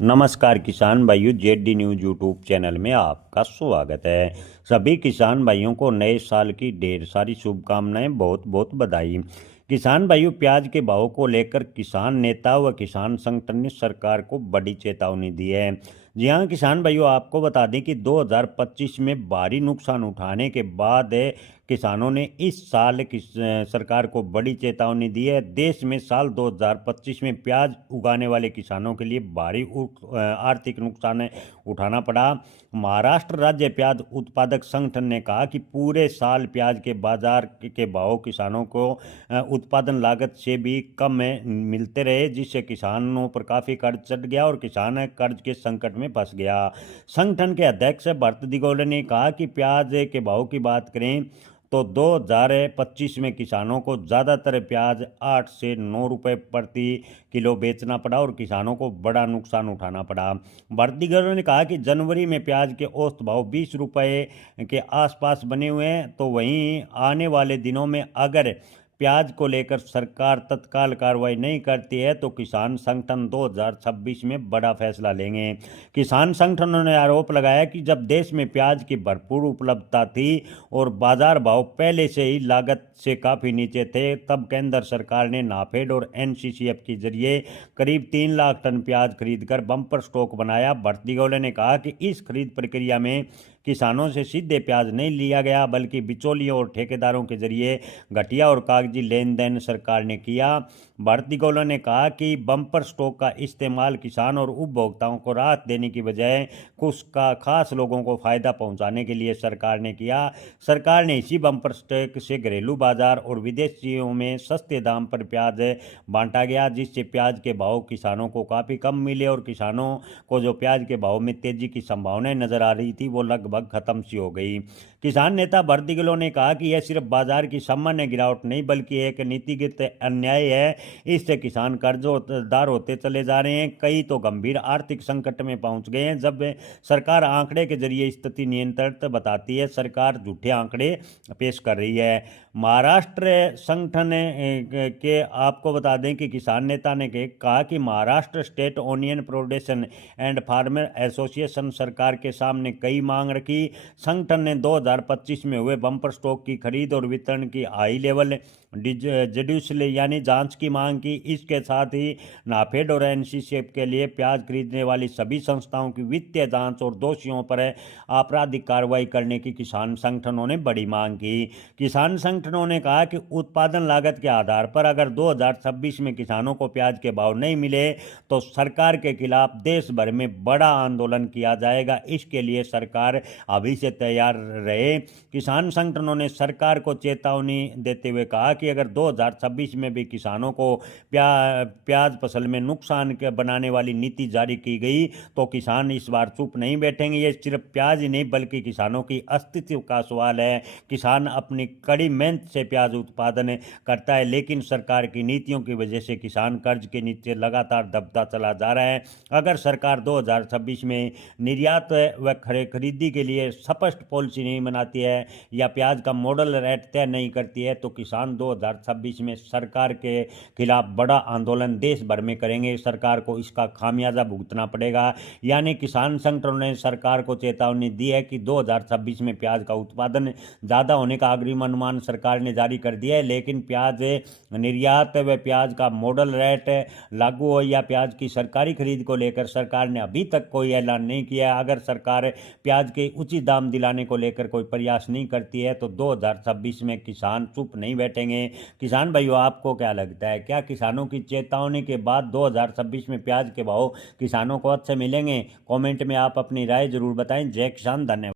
नमस्कार किसान भाइयों, जेडी न्यूज यूट्यूब चैनल में आपका स्वागत है। सभी किसान भाइयों को नए साल की ढेर सारी शुभकामनाएं, बहुत बहुत बधाई। किसान भाइयों, प्याज के भाव को लेकर किसान नेता व किसान संगठन ने सरकार को बड़ी चेतावनी दी है। जी हाँ किसान भाइयों, आपको बता दें कि 2025 में भारी नुकसान उठाने के बाद किसानों ने इस साल सरकार को बड़ी चेतावनी दी है। देश में साल 2025 में प्याज उगाने वाले किसानों के लिए भारी आर्थिक नुकसान उठाना पड़ा। महाराष्ट्र राज्य प्याज उत्पादक संगठन ने कहा कि पूरे साल प्याज के बाजार के भाव किसानों को उत्पादन लागत से भी कम मिलते रहे, जिससे किसानों पर काफ़ी कर्ज चढ़ गया और किसान कर्ज के संकट में फंस गया। संगठन के अध्यक्ष भरत दिगोले ने कहा कि प्याज के भाव की बात करें तो 2025 में किसानों को ज़्यादातर प्याज 8 से 9 रुपए प्रति किलो बेचना पड़ा और किसानों को बड़ा नुकसान उठाना पड़ा। भर्तीगरों ने कहा कि जनवरी में प्याज के औसत भाव 20 रुपए के आसपास बने हुए हैं, तो वहीं आने वाले दिनों में अगर प्याज को लेकर सरकार तत्काल कार्रवाई नहीं करती है तो किसान संगठन 2026 में बड़ा फैसला लेंगे। किसान संगठनों ने आरोप लगाया कि जब देश में प्याज की भरपूर उपलब्धता थी और बाजार भाव पहले से ही लागत से काफ़ी नीचे थे, तब केंद्र सरकार ने नाफेड और एनसीसीएफ के जरिए करीब 3 लाख टन प्याज खरीदकर बम्पर स्टॉक बनाया। भरत दिगोले ने कहा कि इस खरीद प्रक्रिया में किसानों से सीधे प्याज नहीं लिया गया, बल्कि बिचौलियों और ठेकेदारों के जरिए घटिया और कागजी लेन देन सरकार ने किया। भरत दिगोले ने कहा कि बम्पर स्टॉक का इस्तेमाल किसान और उपभोक्ताओं को राहत देने की बजाय कुछ का खास लोगों को फायदा पहुंचाने के लिए सरकार ने किया। सरकार ने इसी बम्पर स्टॉक से घरेलू बाजार और विदेशियों में सस्ते दाम पर प्याज बांटा गया, जिससे प्याज के भाव किसानों को काफ़ी कम मिले और किसानों को जो प्याज के भाव में तेजी की संभावनाएं नजर आ रही थी वो लगभग खत्म सी हो गई। किसान नेता भरत दिगोले ने कहा कि यह सिर्फ बाजार की सामान्य गिरावट नहीं बल्कि एक नीतिगत अन्याय है। इससे किसान कर्जदार होते चले जा रहे हैं, कई तो गंभीर आर्थिक संकट में पहुंच गए हैं। जब सरकार आंकड़े के जरिए स्थिति नियंत्रित बताती है, सरकार झूठे आंकड़े पेश कर रही है। महाराष्ट्र संगठन के आपको बता दें कि किसान नेता ने कहा कि Maharashtra state onion production and farmer association सरकार के सामने कई मांग रखी। संगठन ने 2025 में हुए बम्पर स्टॉक की खरीद और वितरण की हाई लेवल जुडिशल यानी जांच की मांग की। इसके साथ ही नाफेड और एनसीसीएफ के लिए प्याज खरीदने वाली सभी संस्थाओं की वित्तीय जांच और दोषियों पर आपराधिक कार्रवाई करने की किसान संगठनों ने बड़ी मांग की। किसान संगठनों ने कहा कि उत्पादन लागत के आधार पर अगर 2026 में किसानों को प्याज के भाव नहीं मिले तो सरकार के खिलाफ देश भर में बड़ा आंदोलन किया जाएगा। इसके लिए सरकार अभी से तैयार रहे। किसान संगठनों ने सरकार को चेतावनी देते हुए कहा कि अगर 2026 में भी किसानों को प्याज फसल में नुकसान के बनाने वाली नीति जारी की गई तो किसान इस बार चुप नहीं बैठेंगे। ये सिर्फ प्याज ही नहीं बल्कि किसानों की अस्तित्व का सवाल है। किसान अपनी कड़ी मेहनत से प्याज उत्पादन करता है, लेकिन सरकार की नीतियों की वजह से किसान कर्ज के नीचे लगातार दबता चला जा रहा है। अगर सरकार 2026 में निर्यात व खरीदी के लिए स्पष्ट पॉलिसी नहीं बनाती है या प्याज का मॉडल रेट तय नहीं करती है तो किसान 2026 में सरकार के खिलाफ बड़ा आंदोलन देश भर में करेंगे। सरकार को इसका खामियाजा भुगतना पड़ेगा। यानी किसान संगठनों ने सरकार को चेतावनी दी है कि 2026 में प्याज का उत्पादन ज़्यादा होने का अग्रिम अनुमान सरकार ने जारी कर दिया है, लेकिन प्याज निर्यात व प्याज का मॉडल रेट लागू हो या प्याज की सरकारी खरीद को लेकर सरकार ने अभी तक कोई ऐलान नहीं किया है। अगर सरकार प्याज के उचित दाम दिलाने को लेकर कोई प्रयास नहीं करती है तो 2026 में किसान चुप नहीं बैठेंगे। किसान भाइयों, आपको क्या लगता है, क्या किसानों की चेतावनी के बाद 2026 में प्याज के भाव किसानों को अच्छे मिलेंगे? कमेंट में आप अपनी राय जरूर बताएं। जय किसान, धन्यवाद।